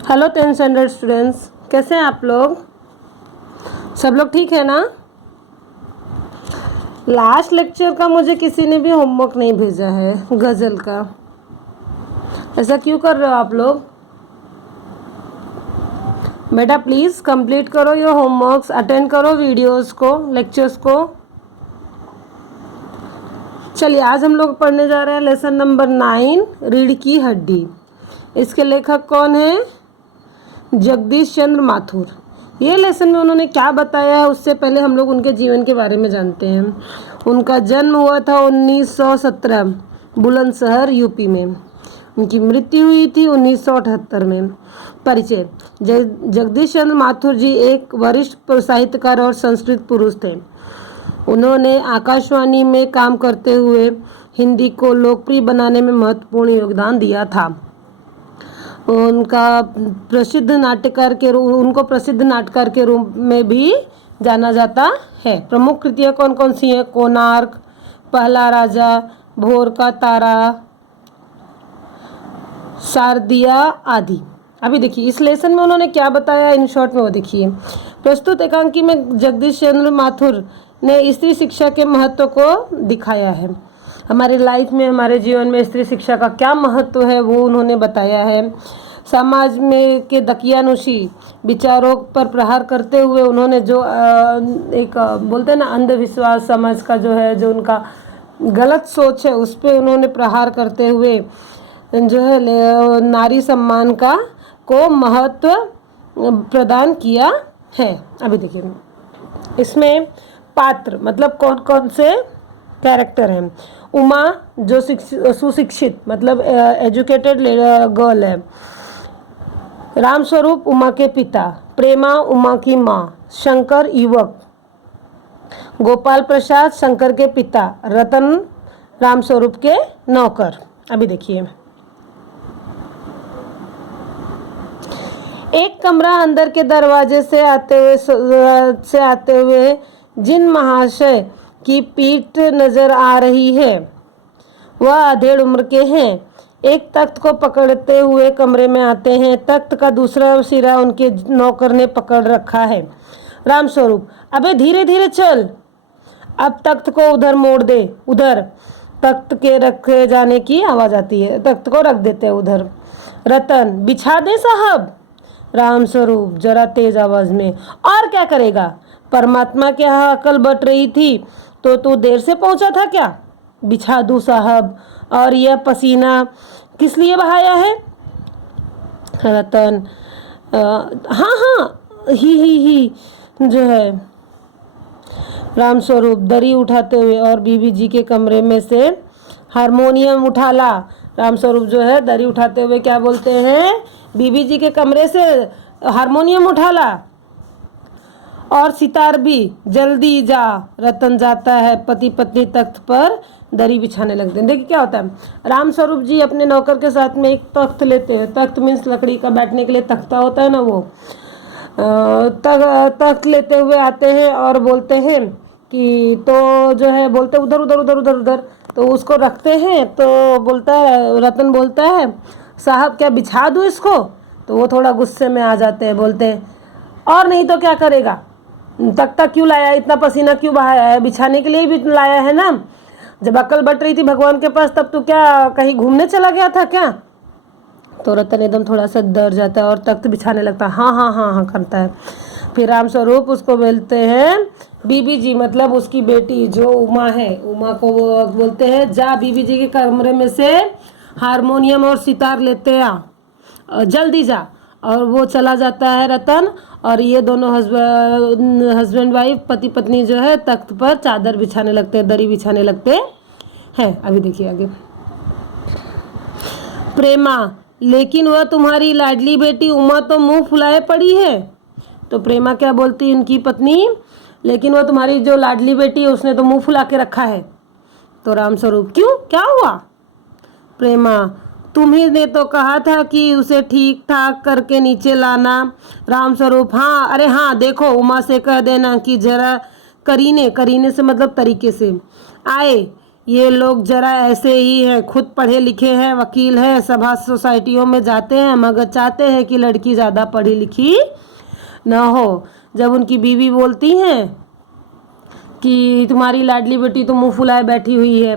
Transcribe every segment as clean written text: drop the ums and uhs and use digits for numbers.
Hello 10th standard students, कैसे हैं आप लोग? सब लोग ठीक है ना? लास्ट लेक्चर का मुझे किसी ने भी होमवर्क नहीं भेजा है गज़ल का। ऐसा क्यों कर रहे हो आप लोग? बेटा प्लीज़ कंप्लीट करो योर होमवर्क्स, अटेंड करो वीडियोस को, लेक्चर्स को। चलिए आज हम लोग पढ़ने जा रहे हैं लेसन नंबर 9, रीढ़ की हड्डी। इसके लेखक कौन है? जगदीश चंद्र माथुर। ये लेसन में उन्होंने क्या बताया है उससे पहले हम लोग उनके जीवन के बारे में जानते हैं। उनका जन्म हुआ था 1917 बुलंदशहर यूपी में। उनकी मृत्यु हुई थी 1978 में। परिचय: जगदीश चंद्र माथुर जी एक वरिष्ठ साहित्यकार और संस्कृत पुरुष थे। उन्होंने आकाशवाणी में काम करते हुए हिंदी को लोकप्रिय बनाने में महत्वपूर्ण योगदान दिया था। उनको प्रसिद्ध नाट्यकार के रूप में भी जाना जाता है। प्रमुख कृतियाँ कौन कौन सी हैं? कोणार्क, पहला राजा, भोर का तारा, शारदिया आदि। अभी देखिए इस लेसन में उन्होंने क्या बताया इन शॉर्ट में वो देखिए। प्रस्तुत एकांकी में जगदीश चंद्र माथुर ने स्त्री शिक्षा के महत्व को दिखाया है। हमारे लाइफ में, हमारे जीवन में स्त्री शिक्षा का क्या महत्व है वो उन्होंने बताया है। समाज में के दकियानुशी विचारों पर प्रहार करते हुए उन्होंने जो एक बोलते हैं ना अंधविश्वास समाज का जो है, जो उनका गलत सोच है उस पर उन्होंने प्रहार करते हुए जो है नारी सम्मान को महत्व प्रदान किया है। अभी देखिए इसमें पात्र मतलब कौन कौन से कैरेक्टर हैं। उमा जो सुशिक्षित मतलब एजुकेटेड गर्ल है। राम स्वरूप उमा के पिता, प्रेमा उमा की माँ, शंकर युवक, गोपाल प्रसाद शंकर के पिता, रतन राम स्वरूप के नौकर। अभी देखिए एक कमरा अंदर के दरवाजे से आते हुए जिन महाशय की पीठ नजर आ रही है वह अधेड़ उम्र के हैं। एक तख्त को पकड़ते हुए कमरे में आते हैं। तख्त का दूसरा सिरा उनके नौकर ने पकड़ रखा है। राम स्वरूप: अबे धीरे धीरे चल, अब तख्त को उधर मोड़ दे। उधर तख्त के रखे जाने की आवाज आती है, तख्त को रख देते हैं उधर। रतन: बिछा दे साहब। राम स्वरूप जरा तेज आवाज में: और क्या करेगा? परमात्मा के यहाँ अकल बट रही थी तो तू देर से पहुंचा था क्या? बिछा दूं साहब। और यह पसीना किस लिए बहाया है? रतन: हाँ हाँ ही जो है। राम स्वरूप दरी उठाते हुए: और बीबी जी के कमरे में से हारमोनियम उठा ला। राम स्वरूप जो है दरी उठाते हुए क्या बोलते हैं? बीबी जी के कमरे से हारमोनियम उठा ला और सितार भी, जल्दी जा। रतन जाता है। पति पत्नी तख्त पर दरी बिछाने लगते हैं। देखिए क्या होता है, राम स्वरूप जी अपने नौकर के साथ में एक तख्त लेते हैं। तख्त मीन्स लकड़ी का बैठने के लिए तख्ता होता है ना, वो तख्त लेते हुए आते हैं और बोलते हैं कि तो जो है बोलते उधर उधर उधर उधर उधर, तो उसको रखते हैं। तो बोलता है, रतन बोलता है साहब क्या बिछा दूँ इसको? तो वो थोड़ा गुस्से में आ जाते हैं, बोलते हैं और नहीं तो क्या करेगा? तख्ता क्यों लाया? इतना पसीना क्यों बहाया है? बिछाने के लिए भी लाया है ना। जब अकल बट रही थी भगवान के पास तब तो क्या कहीं घूमने चला गया था क्या? तो रतन एकदम थोड़ा सा डर जाता है और तख्त बिछाने लगता है। हाँ हाँ हाँ हाँ करता है। फिर राम स्वरूप उसको बोलते हैं, बीबी जी मतलब उसकी बेटी जो उमा है, उमा को वो बोलते हैं जा बीबी जी के कमरे में से हारमोनियम और सितार लेते आ, जल्दी जा। और वो चला जाता है रतन, और ये दोनों हस्बैंड वाइफ पति पत्नी जो है तख्त पर चादर बिछाने लगते हैं, दरी बिछाने लगते हैं। अभी देखिए आगे। प्रेमा: लेकिन वह तुम्हारी लाडली बेटी उमा तो मुंह फुलाए पड़ी है। तो प्रेमा क्या बोलती है उनकी पत्नी? लेकिन वह तुम्हारी जो लाडली बेटी है उसने तो मुंह फुला के रखा है। तो राम स्वरूप: क्यों, क्या हुआ? प्रेमा: तुम्ही ने तो कहा था कि उसे ठीक ठाक करके नीचे लाना। राम स्वरूप: हाँ, अरे हाँ, देखो उमा से कह देना कि जरा करीने से मतलब तरीके से आए। ये लोग जरा ऐसे ही हैं, खुद पढ़े लिखे हैं, वकील हैं, सभा सोसाइटियों में जाते हैं, मगर चाहते हैं कि लड़की ज़्यादा पढ़ी लिखी ना हो। जब उनकी बीवी बोलती हैं कि तुम्हारी लाडली बेटी तो मुंह फुलाए बैठी हुई है,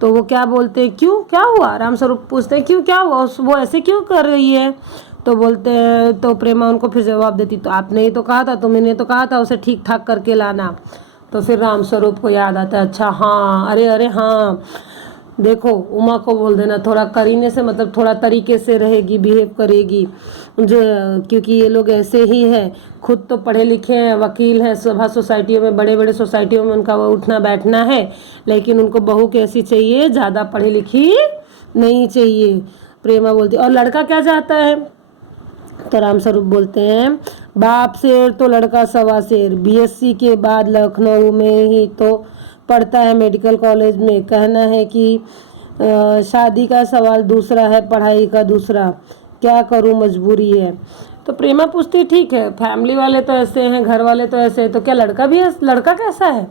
तो वो क्या बोलते हैं, क्यों, क्या हुआ? रामस्वरूप पूछते हैं क्यों, क्या हुआ, वो ऐसे क्यों कर रही है? तो बोलते हैं, तो प्रेमा उनको फिर जवाब देती, तो आपने ही तो कहा था, तुमने तो कहा था उसे ठीक ठाक करके लाना। तो फिर रामस्वरूप को याद आता है, अच्छा हाँ, अरे अरे हाँ, देखो उमा को बोल देना, थोड़ा करीने से मतलब थोड़ा तरीके से रहेगी, बिहेव करेगी, जो क्योंकि ये लोग ऐसे ही हैं, खुद तो पढ़े लिखे हैं, वकील हैं, सभा सोसाइटियों में, बड़े बड़े सोसाइटियों में उनका वो उठना बैठना है, लेकिन उनको बहू कैसी चाहिए, ज़्यादा पढ़ी लिखी नहीं चाहिए। प्रेमा बोलती, और लड़का क्या चाहता है? तो रामस्वरूप बोलते हैं, बाप शेर तो लड़का सवा शेर, बीएससी के बाद लखनऊ में ही तो पढ़ता है, मेडिकल कॉलेज में। कहना है कि शादी का सवाल दूसरा है, पढ़ाई का दूसरा, क्या करूं, मजबूरी है। तो प्रेमा पूछती, ठीक है, फैमिली वाले तो ऐसे हैं, घर वाले तो ऐसे हैं, तो क्या लड़का भी है, लड़का कैसा है?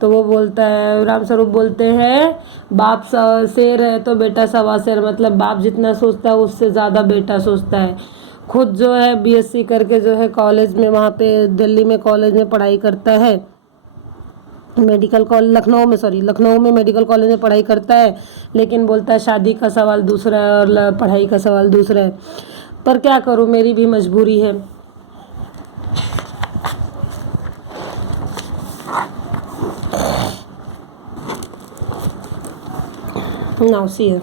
तो वो बोलता है, रामस्वरूप बोलते हैं, बाप शेर है तो बेटा सवा शेर, मतलब बाप जितना सोचता है उससे ज़्यादा बेटा सोचता है। खुद जो है बीएससी करके जो है कॉलेज में, वहाँ पे दिल्ली में कॉलेज में पढ़ाई करता है, मेडिकल कॉलेज लखनऊ में मेडिकल कॉलेज में पढ़ाई करता है, लेकिन बोलता है शादी का सवाल दूसरा है और पढ़ाई का सवाल दूसरा है, पर क्या करूँ, मेरी भी मजबूरी है। नाउ सी है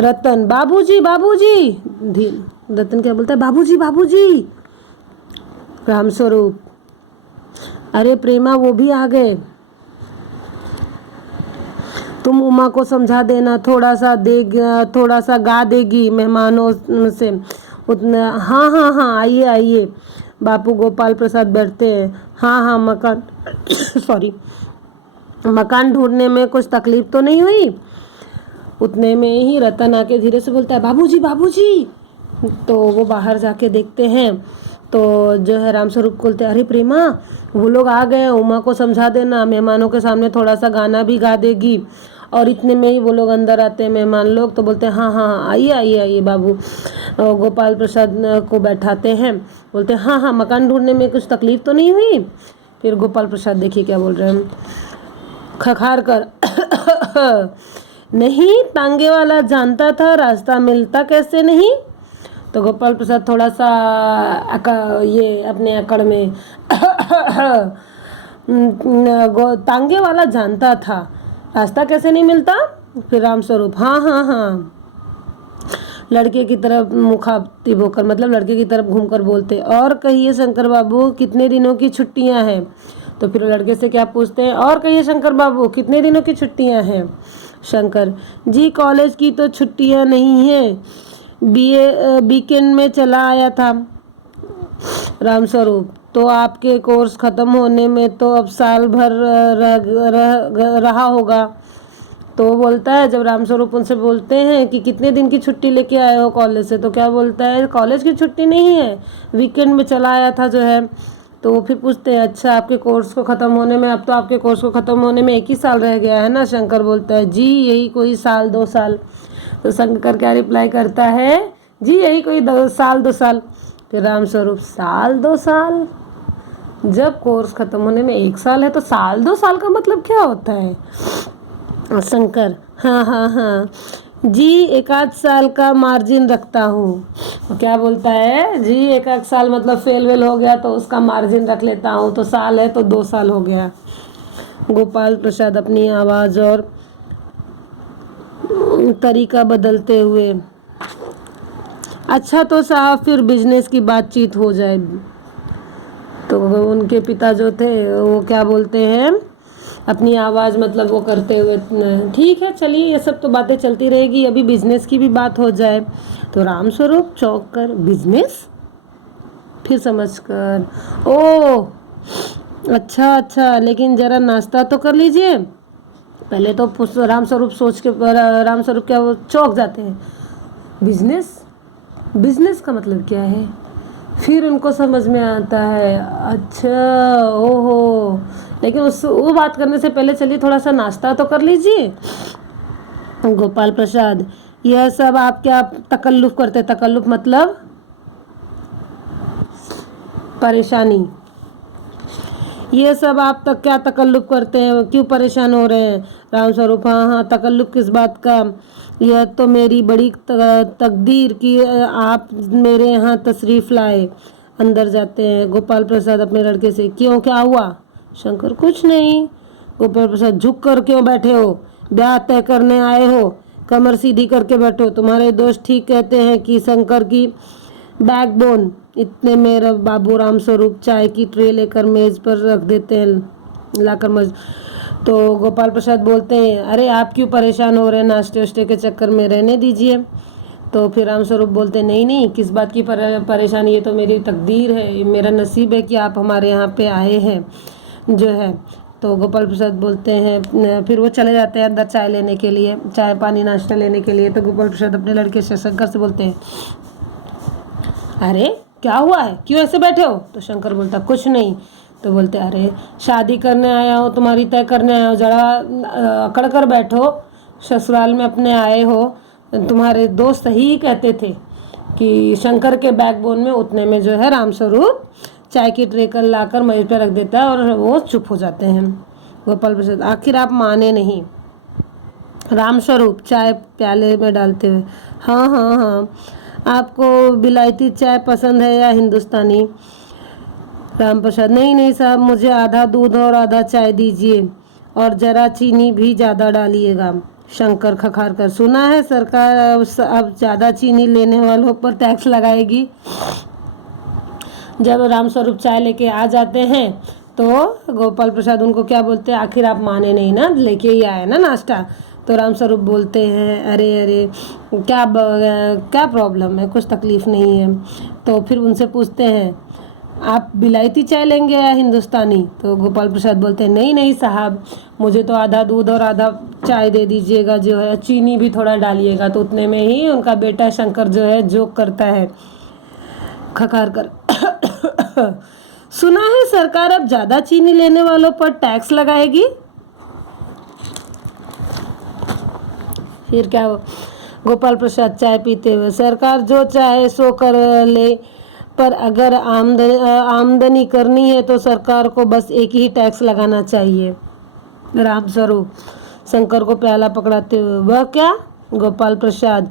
रतन, बाबूजी बाबूजी, रतन क्या बोलता है, बाबूजी बाबूजी। रामस्वरूप, अरे प्रेमा वो भी आ गए, तुम उमा को समझा देना, थोड़ा सा गा देगी मेहमानों से उतना। हाँ हाँ हाँ, आइए आइए। बापू गोपाल प्रसाद बैठते हैं, हाँ हाँ, मकान सॉरी, मकान ढूंढने में कुछ तकलीफ तो नहीं हुई? उतने में ही रतन आके धीरे से बोलता है, बाबूजी बाबूजी। तो वो बाहर जाके देखते हैं, तो जो है रामस्वरूप बोलते हैं, अरे प्रेमा वो लोग आ गए, उमा को समझा देना, मेहमानों के सामने थोड़ा सा गाना भी गा देगी। और इतने में ही वो लोग अंदर आते हैं, मेहमान लोग, तो बोलते हैं, हाँ हाँ हाँ, आइए आइए आइए बाबू। गोपाल प्रसाद को बैठाते हैं, बोलते हैं, हाँ हाँ, मकान ढूंढने में कुछ तकलीफ तो नहीं हुई? फिर गोपाल प्रसाद देखिए क्या बोल रहे हैं, खखार कर नहीं, तांगे वाला जानता था, रास्ता मिलता कैसे नहीं। तो गोपाल प्रसाद थोड़ा सा ये अपने अकड़ में तांगे वाला जानता था, रास्ता कैसे नहीं मिलता। फिर रामस्वरूप, हाँ हाँ हाँ, लड़के की तरफ मुखातिब होकर, मतलब लड़के की तरफ घूमकर बोलते, और कहिए शंकर बाबू, कितने दिनों की छुट्टियां हैं? तो फिर लड़के से क्या पूछते हैं, और कहिए शंकर बाबू, कितने दिनों की छुट्टियां हैं? शंकर जी, कॉलेज की तो छुट्टियां नहीं है, वीकेंड में चला आया था। रामस्वरूप, तो आपके कोर्स ख़त्म होने में तो अब साल भर रहा होगा। तो वो बोलता है, जब रामस्वरूप उनसे बोलते हैं कि कितने दिन की छुट्टी लेके आए हो कॉलेज से, तो क्या बोलता है, कॉलेज की छुट्टी नहीं है, वीकेंड में चला आया था जो है। तो वो फिर पूछते हैं, अच्छा आपके कोर्स को ख़त्म होने में, अब तो आपके कोर्स को ख़त्म होने में 1 ही साल रह गया है ना? शंकर बोलता है, जी यही कोई साल 2 साल। तो शंकर क्या रिप्लाई करता है, जी यही कोई 2 साल 2 साल। फिर रामस्वरूप, साल 2 साल, जब कोर्स ख़त्म होने में 1 साल है तो साल 2 साल का मतलब क्या होता है? शंकर, हाँ हाँ हाँ जी, 1 आध साल का मार्जिन रखता हूँ। क्या बोलता है जी, 1 आध साल मतलब फेल वेल हो गया तो उसका मार्जिन रख लेता हूँ, तो साल है तो 2 साल हो गया। गोपाल प्रसाद अपनी आवाज़ और तरीका बदलते हुए, अच्छा तो साहब फिर बिजनेस की बातचीत हो जाए। तो उनके पिता जो थे वो क्या बोलते हैं, अपनी आवाज़ मतलब वो करते हुए, ठीक है चलिए ये सब तो बातें चलती रहेगी, अभी बिजनेस की भी बात हो जाए। तो रामस्वरूप चौंक कर, बिजनेस? फिर समझ कर, ओह अच्छा अच्छा, लेकिन ज़रा नाश्ता तो कर लीजिए पहले। तो रामस्वरूप सोच के, रामस्वरूप क्या वो चौंक जाते हैं, बिजनेस, बिजनेस का मतलब क्या है? फिर उनको समझ में आता है, अच्छा ओहो। लेकिन उस वो बात करने से पहले चलिए थोड़ा सा नाश्ता तो कर लीजिए। गोपाल प्रसाद, यह सब आप क्या तकल्लुफ करते? तकल्लुफ मतलब परेशानी। ये सब आप तक क्या तकल्लुफ करते हैं, क्यों परेशान हो रहे हैं? राम स्वरूप, हाँ हाँ, तकल्लुफ किस बात का? यह तो मेरी बड़ी तकदीर कि आप मेरे यहाँ तशरीफ़ लाए। अंदर जाते हैं। गोपाल प्रसाद अपने लड़के से, क्यों, क्या हुआ? शंकर, कुछ नहीं। गोपाल प्रसाद, झुक कर क्यों बैठे हो? ब्याह तय करने आए हो? कमर सीधी करके बैठो। तुम्हारे दोस्त ठीक कहते हैं कि शंकर की बैकबोन। इतने मेरा बाबू राम स्वरूप चाय की ट्रे लेकर मेज पर रख देते हैं, लाकर मेज। तो गोपाल प्रसाद बोलते हैं, अरे आप क्यों परेशान हो रहे हैं, नाश्ते वाश्ते के चक्कर में रहने दीजिए। तो फिर राम स्वरूप बोलते हैं, नहीं नहीं, किस बात की परेशानी, ये तो मेरी तकदीर है, मेरा नसीब है कि आप हमारे यहाँ पे आए हैं जो है। तो गोपाल प्रसाद बोलते हैं, फिर वो चले जाते हैं अंदर चाय लेने के लिए, चाय पानी नाश्ता लेने के लिए। तो गोपाल प्रसाद अपने लड़के से, शंकर से बोलते हैं, अरे क्या हुआ है, क्यों ऐसे बैठे हो? तो शंकर बोलता, कुछ नहीं। तो बोलते, अरे शादी करने आया हो, तुम्हारी तय करने आया हो, जरा अकड़ कर बैठो। ससुराल में अपने आए हो। तुम्हारे दोस्त ही कहते थे कि शंकर के बैकबोन में। उतने में जो है राम स्वरूप चाय की ट्रे कर लाकर मेज पर रख देता है और वो चुप हो जाते हैं। गोपाल प्रसाद, आखिर आप माने नहीं? राम स्वरूप चाय प्याले में डालते हुए, हाँ हाँ हाँ, आपको विलायती चाय पसंद है या हिंदुस्तानी? राम प्रसाद, नहीं नहीं साहब, मुझे आधा दूध और आधा चाय दीजिए, और जरा चीनी भी ज़्यादा डालिएगा। शंकर खखार कर, सुना है सरकार अब ज़्यादा चीनी लेने वालों पर टैक्स लगाएगी। जब राम स्वरूप चाय लेके आ जाते हैं तो गोपाल प्रसाद उनको क्या बोलते हैं, आखिर आप माने नहीं ना, लेके ही आए ना नाश्ता। तो राम स्वरूप बोलते हैं, अरे अरे क्या प्रॉब्लम है, कुछ तकलीफ़ नहीं है। तो फिर उनसे पूछते हैं, आप विलायती चाय लेंगे या हिंदुस्तानी? तो गोपाल प्रसाद बोलते हैं, नहीं नहीं साहब, मुझे तो आधा दूध और आधा चाय दे दीजिएगा, जो है चीनी भी थोड़ा डालिएगा। तो उतने में ही उनका बेटा शंकर जो है जोक करता है खखार कर, सुना है सरकार अब ज़्यादा चीनी लेने वालों पर टैक्स लगाएगी। फिर क्या हो? गोपाल प्रसाद चाय पीते हुए, सरकार जो चाहे सो कर ले, पर अगर आमदनी करनी है तो सरकार को बस एक ही टैक्स लगाना चाहिए। राम स्वरूप शंकर को प्याला पकड़ाते हुए, वह क्या? गोपाल प्रसाद,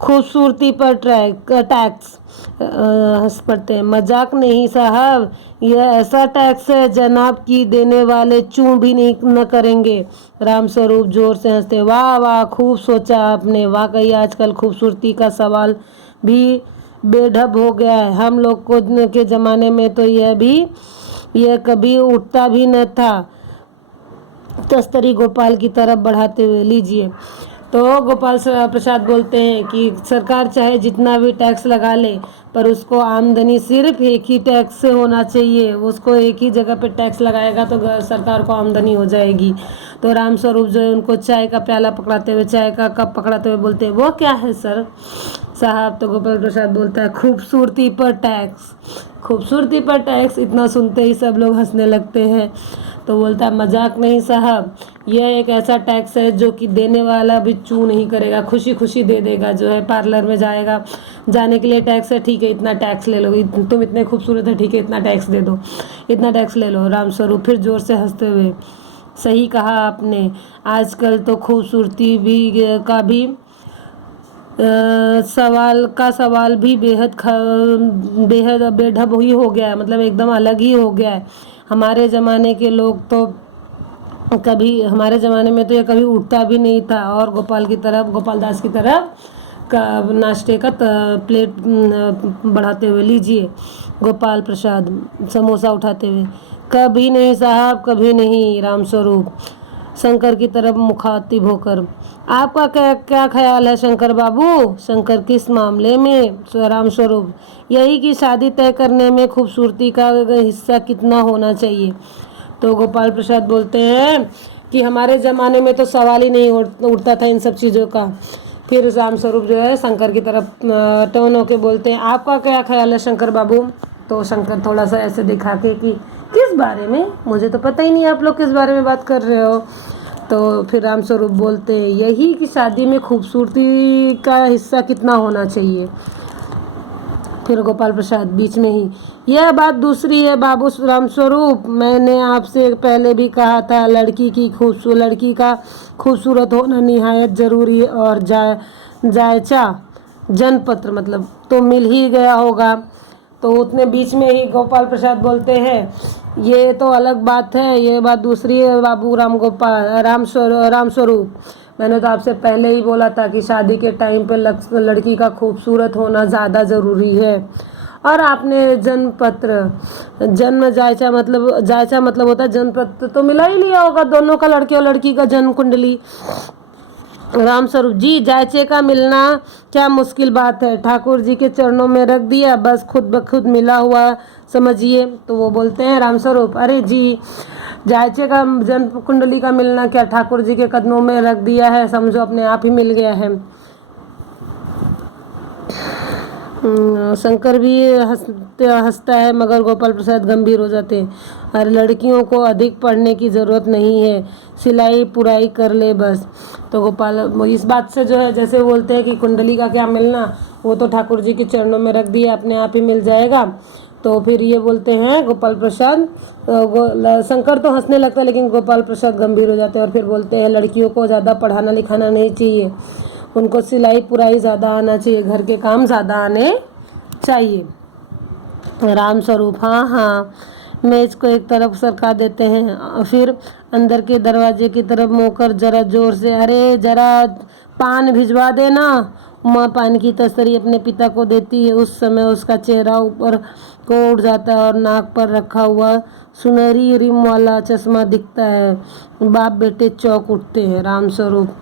खूबसूरती पर टैक्स। हंस पड़ते हैं, मजाक नहीं साहब, यह ऐसा टैक्स है जनाब की देने वाले चूं भी नहीं न करेंगे। राम स्वरूप जोर से हंसते, वाह वाह, खूब सोचा आपने, वाकई आजकल खूबसूरती का सवाल भी बेढब हो गया है। हम लोग को के ज़माने में तो यह कभी उठता भी न था। तस्तरी गोपाल की तरफ बढ़ाते हुए, लीजिए। तो गोपाल प्रसाद बोलते हैं कि सरकार चाहे जितना भी टैक्स लगा ले, पर उसको आमदनी सिर्फ एक ही टैक्स से होना चाहिए। उसको एक ही जगह पे टैक्स लगाएगा तो सरकार को आमदनी हो जाएगी। तो राम स्वरूप जो है उनको चाय का प्याला पकड़ाते हुए, चाय का कप पकड़ाते हुए बोलते हैं, वो क्या है सर साहब? तो गोपाल प्रसाद बोलता है, खूबसूरती पर टैक्स। खूबसूरती पर टैक्स, इतना सुनते ही सब लोग हंसने लगते हैं। तो बोलता है, मजाक नहीं साहब, यह एक ऐसा टैक्स है जो कि देने वाला भी चू नहीं करेगा, खुशी खुशी दे देगा। जो है पार्लर में जाएगा, जाने के लिए टैक्स है, ठीक है इतना टैक्स ले लो, तुम इतने खूबसूरत है, ठीक है इतना टैक्स दे दो, इतना टैक्स ले लो। राम स्वरूप फिर जोर से हंसते हुए, सही कहा आपने, आजकल तो खूबसूरती भी का भी सवाल भी बेहद बेढब ही हो गया है, मतलब एकदम अलग ही हो गया है। हमारे ज़माने के लोग तो हमारे ज़माने में तो ये कभी उठता भी नहीं था। और गोपाल दास की तरफ का नाश्ते का प्लेट बढ़ाते हुए, लीजिए। गोपाल प्रसाद समोसा उठाते हुए, कभी नहीं साहब, कभी नहीं। राम स्वरूप शंकर की तरफ मुखातिब होकर, आपका क्या ख्याल है शंकर बाबू? शंकर, किस मामले में? राम स्वरूप, यही कि शादी तय करने में खूबसूरती का हिस्सा कितना होना चाहिए। तो गोपाल प्रसाद बोलते हैं कि हमारे ज़माने में तो सवाल ही नहीं उठता था इन सब चीज़ों का। फिर राम स्वरूप जो है शंकर की तरफ टर्न होके बोलते हैं, आपका क्या ख्याल है शंकर बाबू? तो शंकर थोड़ा सा ऐसे दिखा के कि किस बारे में, मुझे तो पता ही नहीं आप लोग किस बारे में बात कर रहे हो। तो फिर राम स्वरूप बोलते हैं यही कि शादी में खूबसूरती का हिस्सा कितना होना चाहिए। फिर गोपाल प्रसाद बीच में ही, यह बात दूसरी है बाबू राम स्वरूप, मैंने आपसे पहले भी कहा था लड़की का खूबसूरत होना निहायत ज़रूरी है, और जायचा जनपत्र मतलब तो मिल ही गया होगा। तो उतने बीच में ही गोपाल प्रसाद बोलते हैं ये तो अलग बात है, ये बात दूसरी है बाबू राम स्वरूप, मैंने तो आपसे पहले ही बोला था कि शादी के टाइम पे लड़की का खूबसूरत होना ज़्यादा ज़रूरी है। और आपने जन्म जायचा मतलब होता है जन्मपत्र तो मिला ही लिया होगा दोनों का, लड़के और लड़की का जन्म कुंडली। राम स्वरूप जी जायचे का मिलना क्या मुश्किल बात है, ठाकुर जी के चरणों में रख दिया बस खुद ब खुद मिला हुआ समझिए। तो वो बोलते हैं राम स्वरूप अरे जी जायचे का जन्म कुंडली का मिलना क्या, ठाकुर जी के कदमों में रख दिया है समझो अपने आप ही मिल गया है। शंकर भी हंसता है मगर गोपाल प्रसाद गंभीर हो जाते हैं, अरे लड़कियों को अधिक पढ़ने की ज़रूरत नहीं है, सिलाई पुराई कर ले बस। तो गोपाल इस बात से जो है जैसे बोलते हैं कि कुंडली का क्या मिलना, वो तो ठाकुर जी के चरणों में रख दिया अपने आप ही मिल जाएगा। तो फिर ये बोलते हैं गोपाल प्रसाद शंकर तो हंसने लगता है लेकिन गोपाल प्रसाद गंभीर हो जाते हैं और फिर बोलते हैं लड़कियों को ज़्यादा पढ़ाना लिखाना नहीं चाहिए, उनको सिलाई पुराई ज़्यादा आना चाहिए, घर के काम ज़्यादा आने चाहिए। राम स्वरूप हाँ हाँ, मेज को एक तरफ सरका देते हैं, फिर अंदर के दरवाजे की तरफ मुँह कर जरा जोर से अरे जरा पान भिजवा देना। उमा पान की तस्तरी अपने पिता को देती है, उस समय उसका चेहरा ऊपर को उठ जाता है और नाक पर रखा हुआ सुनहरी रिम वाला चश्मा दिखता है। बाप बेटे चौंक उठते हैं। राम स्वरूप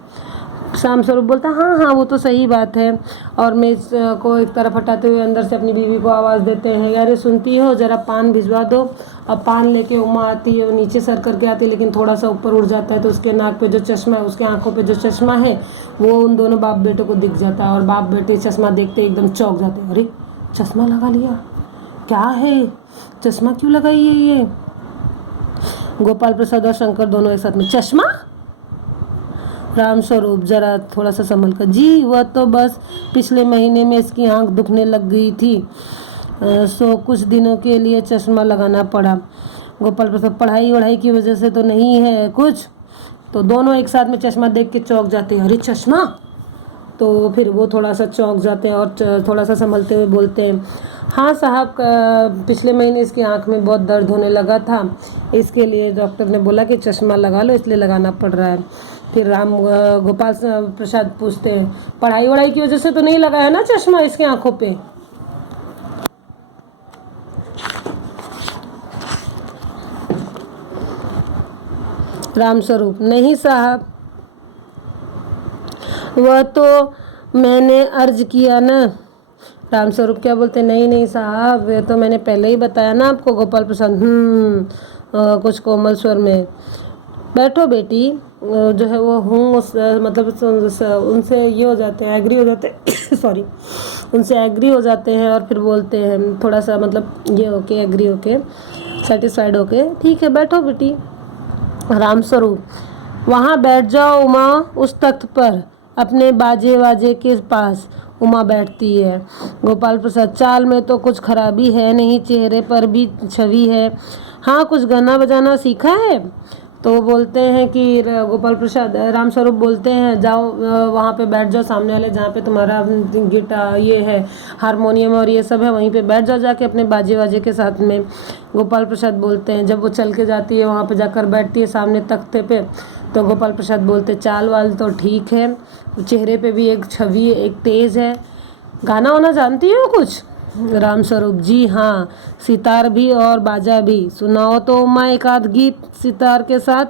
बोलता है हाँ हाँ वो तो सही बात है, और मेज को एक तरफ हटाते हुए अंदर से अपनी बीवी को आवाज़ देते हैं अरे सुनती हो जरा पान भिजवा दो। अब पान लेके उमा आती है, वो नीचे सर करके आती है लेकिन थोड़ा सा ऊपर उड़ जाता है, तो उसके नाक पे जो चश्मा है उसके आंखों पे जो चश्मा है वो उन दोनों बाप बेटों को दिख जाता है, और बाप बेटे चश्मा देखते एकदम चौंक जाते हैं, अरे चश्मा लगा लिया, क्या है चश्मा क्यों लगाई है ये। गोपाल प्रसाद और शंकर दोनों एक साथ में चश्मा। राम स्वरूप जरा थोड़ा सा संभल कर जी वह तो बस पिछले महीने में इसकी आंख दुखने लग गई थी, सो कुछ दिनों के लिए चश्मा लगाना पड़ा। गोपाल प्रसाद पढ़ाई वढ़ाई की वजह से तो नहीं है कुछ। तो दोनों एक साथ में चश्मा देख के चौंक जाते हैं, अरे चश्मा। तो फिर वो थोड़ा सा चौंक जाते हैं और थोड़ा सा संभलते हुए बोलते हैं हाँ साहब पिछले महीने इसकी आंख में बहुत दर्द होने लगा था, इसके लिए डॉक्टर ने बोला कि चश्मा लगा लो, इसलिए लगाना पड़ रहा है। फिर गोपाल प्रसाद पूछते हैं पढ़ाई वढ़ाई की वजह से तो नहीं लगा है ना चश्मा इसकी आंखों पे। राम स्वरूप नहीं साहब, वह तो मैंने अर्ज किया ना। राम स्वरूप क्या बोलते नहीं नहीं साहब ये तो मैंने पहले ही बताया ना आपको। गोपाल प्रसाद कुछ कोमल स्वर में, बैठो बेटी, जो है वो मतलब उनसे ये हो जाते हैं एग्री हो जाते हैं सॉरी उनसे एग्री हो जाते हैं और फिर बोलते हैं थोड़ा सा मतलब ये होके एग्री होके सेटिस्फाइड होके ठीक है बैठो बेटी। राम स्वरूप वहाँ बैठ जाओ उमा, उस तख्त पर अपने बाजे के पास। उमा बैठती है। गोपाल प्रसाद चाल में तो कुछ खराबी है नहीं, चेहरे पर भी छवि है, हाँ कुछ गाना बजाना सीखा है। तो बोलते हैं कि गोपाल प्रसाद राम स्वरूप बोलते हैं जाओ वहाँ पे बैठ जाओ, सामने वाले जहाँ पे तुम्हारा गिटार ये है हारमोनियम और ये सब है वहीं पे बैठ जाओ जाके अपने बाजे के साथ में। गोपाल प्रसाद बोलते हैं जब वो चल के जाती है वहाँ पे जाकर बैठती है सामने तख्ते पे, तो गोपाल प्रसाद बोलते चाल वाल तो ठीक है, चेहरे पे भी एक छवि एक तेज है, गाना वाना जानती हो कुछ। राम स्वरूप जी हाँ, सितार भी और बाजा भी, सुनाओ तो उमा एक आध गीत सितार के साथ।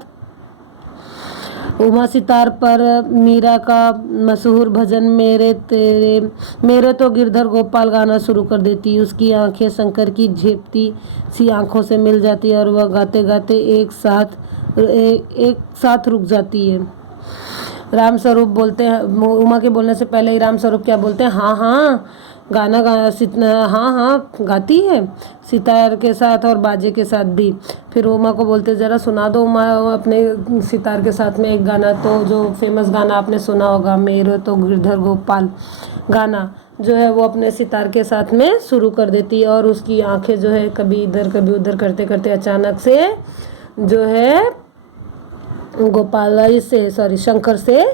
उमा सितार पर मीरा का मशहूर भजन मेरे तो गिरधर गोपाल गाना शुरू कर देती। उसकी आंखें शंकर की झेपती सी आंखों से मिल जाती है और वह गाते गाते एक साथ रुक जाती है। राम स्वरूप बोलते हैं, उमा के बोलने से पहले ही राम स्वरूप क्या बोलते हैं हाँ हाँ गाना हाँ हाँ गाती है, सितार के साथ और बाजे के साथ भी। फिर उमा को बोलते ज़रा सुना दो उमा अपने सितार के साथ में एक गाना, तो जो फेमस गाना आपने सुना होगा, मेरे तो गिरधर गोपाल गाना जो है वो अपने सितार के साथ में शुरू कर देती है। और उसकी आंखें जो है कभी इधर कभी उधर करते करते अचानक से जो है गोपाल से शंकर से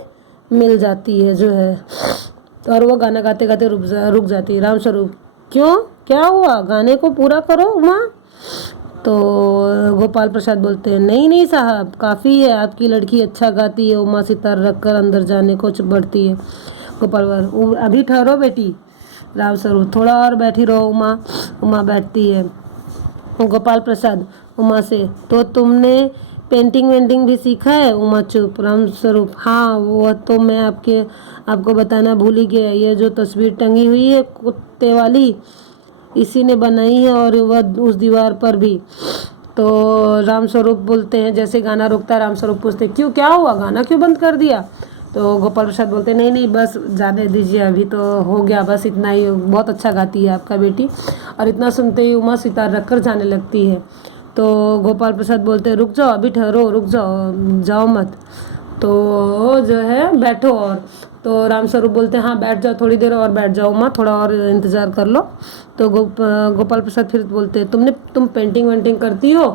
मिल जाती है जो है, और वो गाना गाते गाते रुक जाती है। राम स्वरूप क्यों, क्या हुआ, गाने को पूरा करो उमा। तो गोपाल प्रसाद बोलते हैं नहीं नहीं साहब, काफ़ी है, आपकी लड़की अच्छा गाती है। उमा सितार रखकर अंदर जाने को बढ़ती है। गोपाल अभी ठहरो बेटी। राम स्वरूप थोड़ा और बैठी रहो उमा। उमा बैठती है। गोपाल प्रसाद उमा से तो तुमने पेंटिंग वेंटिंग भी सीखा है। उमा चुप। राम स्वरूप हाँ वो तो मैं आपको बताना भूल ही गया, ये जो तस्वीर टंगी हुई है कुत्ते वाली इसी ने बनाई है, और वह उस दीवार पर भी। तो राम स्वरूप बोलते हैं, जैसे गाना रुकता है राम स्वरूप पूछते क्यों, क्या हुआ, गाना क्यों बंद कर दिया। तो गोपाल प्रसाद बोलते नहीं नहीं बस जाने दीजिए, अभी तो हो गया, बस इतना ही, बहुत अच्छा गाती है आपका बेटी। और इतना सुनते ही उमा सितार रखकर जाने लगती है। तो गोपाल प्रसाद बोलते रुक जाओ, अभी ठहरो, रुक जाओ, जाओ मत, तो जो है बैठो। और तो राम स्वरूप बोलते हैं हाँ बैठ जाओ, थोड़ी देर और बैठ जाओ उमा, थोड़ा और इंतज़ार कर लो। तो गोपाल प्रसाद फिर बोलते हैं तुम पेंटिंग वेंटिंग करती हो।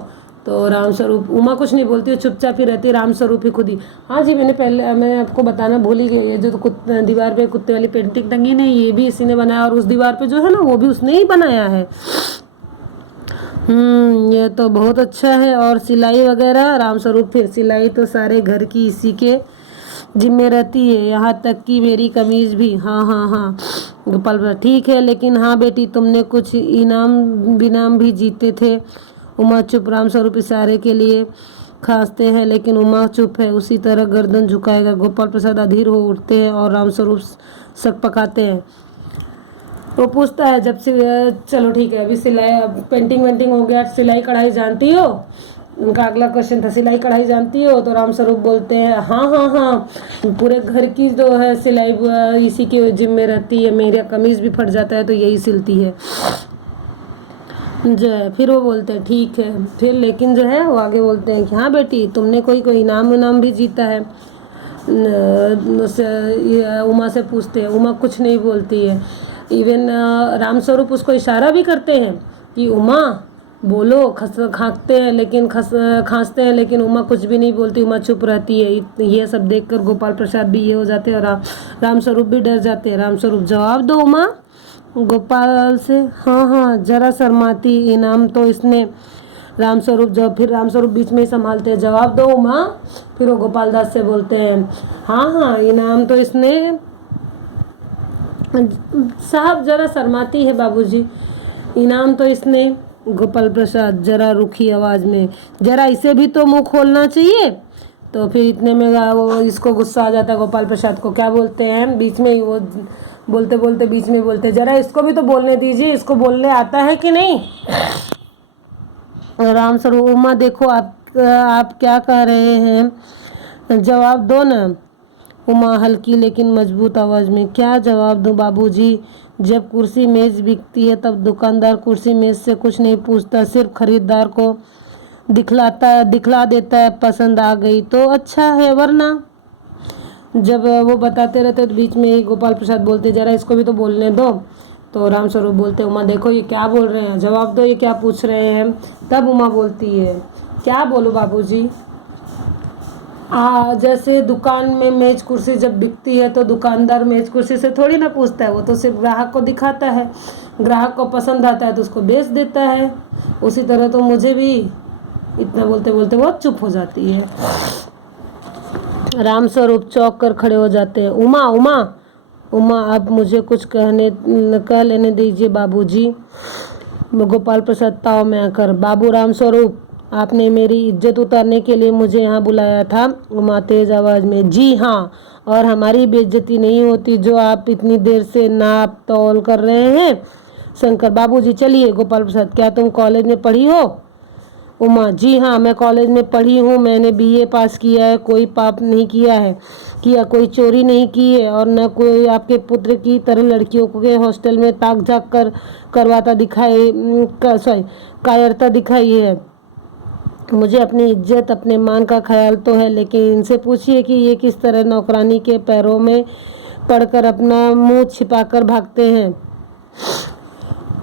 तो राम स्वरूप उमा कुछ नहीं बोलती है, चुपचाप ही रहती है। राम स्वरूप ही खुद ही हाँ जी मैं आपको बताना भूल ही गई, ये जो दीवार पे कुत्ते वाली पेंटिंग टंगी नहीं, ये भी इसी ने बनाया, और उस दीवार पे जो है ना वो भी उसने ही बनाया है। ये तो बहुत अच्छा है। और सिलाई वगैरह। राम स्वरूप फिर सिलाई तो सारे घर की इसी के जिम्मे रहती है, यहाँ तक कि मेरी कमीज़ भी। हाँ हाँ हाँ। गोपाल ठीक है, लेकिन हाँ बेटी तुमने कुछ इनाम विनाम भी जीते थे। उमा चुप। राम स्वरूप इशारे के लिए खांसते हैं, लेकिन उमा चुप है, उसी तरह गर्दन झुकाएगा। गोपाल प्रसाद अधीर हो उठते हैं और राम स्वरूप शक पकाते हैं। वो पूछता है जब से चलो ठीक है, अभी सिलाई पेंटिंग वेंटिंग हो गया, सिलाई कढ़ाई जानती हो। उनका अगला क्वेश्चन था सिलाई कढ़ाई जानती हो। तो राम स्वरूप बोलते हैं हाँ हाँ हाँ, पूरे घर की जो है सिलाई इसी के जिम्मे रहती है, मेरा कमीज़ भी फट जाता है तो यही सिलती है जो है। फिर वो बोलते हैं ठीक है, फिर लेकिन जो है वो आगे बोलते हैं कि हाँ बेटी तुमने कोई इनाम उनाम भी जीता है। उमा से पूछते हैं, उमा कुछ नहीं बोलती है। इवन राम स्वरूप उसको इशारा भी करते हैं कि उमा बोलो, खांसते हैं लेकिन उमा कुछ भी नहीं बोलती, उमा चुप रहती है। ये सब देखकर गोपाल प्रसाद भी ये हो जाते हैं और राम स्वरूप भी डर जाते हैं। राम स्वरूप जवाब दो उमा। गोपाल से हाँ हाँ जरा शर्माती, इनाम तो इसने। राम स्वरूप बीच में ही संभालते हैं, जवाब दो उमा। फिर वो गोपाल दास से बोलते हैं हाँ हाँ इनाम तो इसने। साहब जरा शर्माती है बाबूजी, इनाम तो इसने। गोपाल प्रसाद जरा रुखी आवाज़ में, जरा इसे भी तो मुंह खोलना चाहिए। तो फिर इतने में वो इसको गुस्सा आ जाता है गोपाल प्रसाद को, क्या बोलते हैं बीच में ही वो बोलते बोलते बीच में बोलते जरा इसको भी तो बोलने दीजिए, इसको बोलने आता है कि नहीं। राम स्वरूप उमा देखो आप क्या कह रहे हैं, जवाब दो ना। उमा हल्की लेकिन मजबूत आवाज़ में, क्या जवाब दूं बाबूजी, जब कुर्सी मेज़ बिकती है तब दुकानदार कुर्सी मेज़ से कुछ नहीं पूछता, सिर्फ खरीदार को दिखला देता है, पसंद आ गई तो अच्छा है, वरना। जब वो बताते रहते तो बीच में ही गोपाल प्रसाद बोलते जरा इसको भी तो बोलने दो। तो राम स्वरूप बोलते उमा देखो ये क्या बोल रहे हैं, जवाब दो ये क्या पूछ रहे हैं। तब उमा बोलती है क्या बोलूं बाबूजी, जैसे दुकान में मेज कुर्सी जब बिकती है तो दुकानदार मेज कुर्सी से थोड़ी ना पूछता है, वो तो सिर्फ ग्राहक को दिखाता है, ग्राहक को पसंद आता है तो उसको बेच देता है। उसी तरह तो मुझे भी। इतना बोलते बोलते वो चुप हो जाती है। राम स्वरूप चौंक कर खड़े हो जाते हैं। उमा उमा उमा अब मुझे कुछ कह लेने दीजिए बाबूजी। गोपाल प्रसाद ताव में आकर, बाबू राम स्वरूप आपने मेरी इज्जत उतारने के लिए मुझे यहाँ बुलाया था। उमा तेज आवाज़ में, जी हाँ, और हमारी बेइज्जती नहीं होती जो आप इतनी देर से नाप तौल कर रहे हैं। शंकर बाबूजी चलिए। गोपाल प्रसाद क्या तुम कॉलेज में पढ़ी हो। उमा, जी हाँ मैं कॉलेज में पढ़ी हूँ, मैंने बीए पास किया है, कोई पाप नहीं किया, कोई चोरी नहीं की है और न कोई आपके पुत्र की तरह लड़कियों के हॉस्टल में ताक झाक कर करवाता दिखाई सॉरी कायरता दिखाई है। मुझे अपनी इज्जत अपने मान का ख्याल तो है, लेकिन इनसे पूछिए कि ये किस तरह नौकरानी के पैरों में पड़कर अपना मुंह छिपाकर भागते हैं।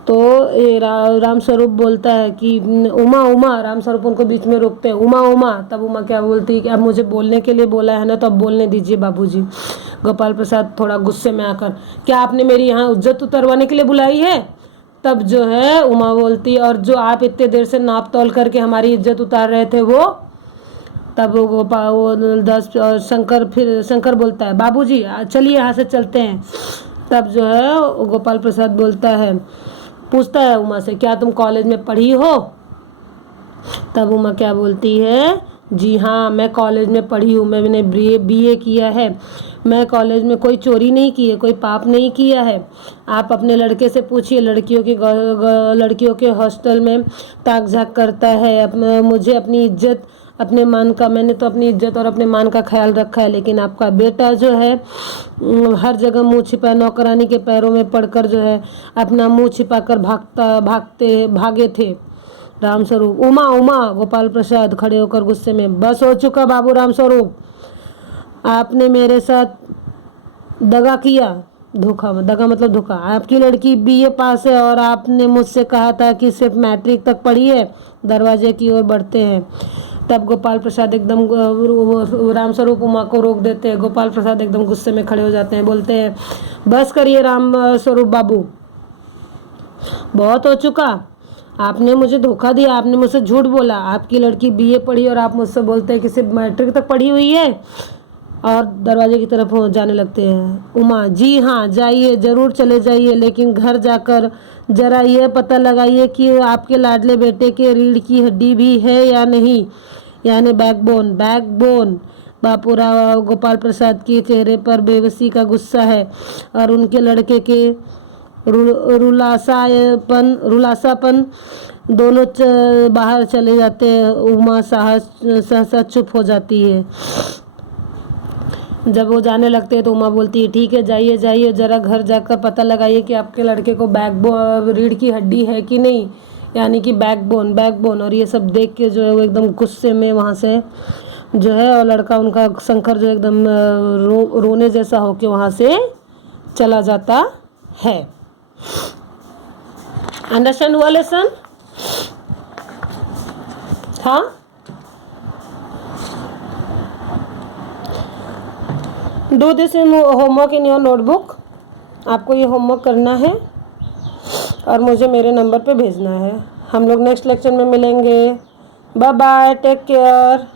तो ये राम स्वरूप बोलता है कि उमा उमा, राम स्वरूप उनको बीच में रोकते हैं, उमा उमा। तब उमा क्या बोलती है कि अब मुझे बोलने के लिए बोला है ना, तो अब बोलने दीजिए बाबूजी। गोपाल प्रसाद थोड़ा गुस्से में आकर, क्या आपने मेरी यहाँ इज्जत उतरवाने के लिए बुलाई है? तब जो है उमा बोलती, और जो आप इतने देर से नाप तोल करके हमारी इज्जत उतार रहे थे वो? तब वो शंकर बोलता है, बाबूजी चलिए यहाँ से चलते हैं। तब जो है गोपाल प्रसाद बोलता है, पूछता है उमा से, क्या तुम कॉलेज में पढ़ी हो? तब उमा क्या बोलती है, जी हाँ मैं कॉलेज में पढ़ी हूँ, मैंने बीए किया है, मैं कॉलेज में कोई चोरी नहीं की है, कोई पाप नहीं किया है। आप अपने लड़के से पूछिए, लड़कियों के हॉस्टल में ताक झाक करता है। मुझे अपनी इज्जत अपने मान का, मैंने तो अपनी इज्जत और अपने मान का ख्याल रखा है, लेकिन आपका बेटा जो है हर जगह मुंह छिपा, नौकरानी के पैरों में पड़कर जो है अपना मुंह छिपाकर भागे थे। राम स्वरूप, उमा उमा। गोपाल प्रसाद खड़े होकर गुस्से में, बस हो चुका बाबू राम स्वरूप, आपने मेरे साथ दगा किया। दगा मतलब धोखा। आपकी लड़की बीए पास है और आपने मुझसे कहा था कि सिर्फ मैट्रिक तक पढ़ी है। दरवाजे की ओर बढ़ते हैं। तब गोपाल प्रसाद एकदम राम स्वरूप उमा को रोक देते हैं। गोपाल प्रसाद एकदम गुस्से में खड़े हो जाते हैं, बोलते हैं, बस करिए राम स्वरूप बाबू, बहुत हो चुका। आपने मुझे धोखा दिया, आपने मुझसे झूठ बोला। आपकी लड़की बीए पढ़ी और आप मुझसे बोलते हैं कि सिर्फ मैट्रिक तक पढ़ी हुई है। और दरवाजे की तरफ जाने लगते हैं। उमा, जी हाँ जाइए, ज़रूर चले जाइए, लेकिन घर जाकर ज़रा यह पता लगाइए कि आपके लाडले बेटे के रीढ़ की हड्डी भी है या नहीं, यानी बैकबोन। बापूराव गोपाल प्रसाद के चेहरे पर बेबसी का गुस्सा है और उनके लड़के के रुलासापन दोनों बाहर चले जाते हैं। उमा सहसा चुप हो जाती है। जब वो जाने लगते हैं तो उमा बोलती है, ठीक है जाइए जाइए, ज़रा घर जाकर पता लगाइए कि आपके लड़के को रीढ़ की हड्डी है कि नहीं, यानी कि बैकबोन। और ये सब देख के जो है वो एकदम गुस्से में वहाँ से जो है, और लड़का उनका शंकर जो एकदम रोने जैसा होके वहाँ से चला जाता है। अंडरस्टैंड हुआ लेसन? हाँ, do this in homework in your notebook. आपको ये होमवर्क करना है और मुझे मेरे नंबर पे भेजना है। हम लोग नेक्स्ट लेक्चर में मिलेंगे। Bye bye, take care.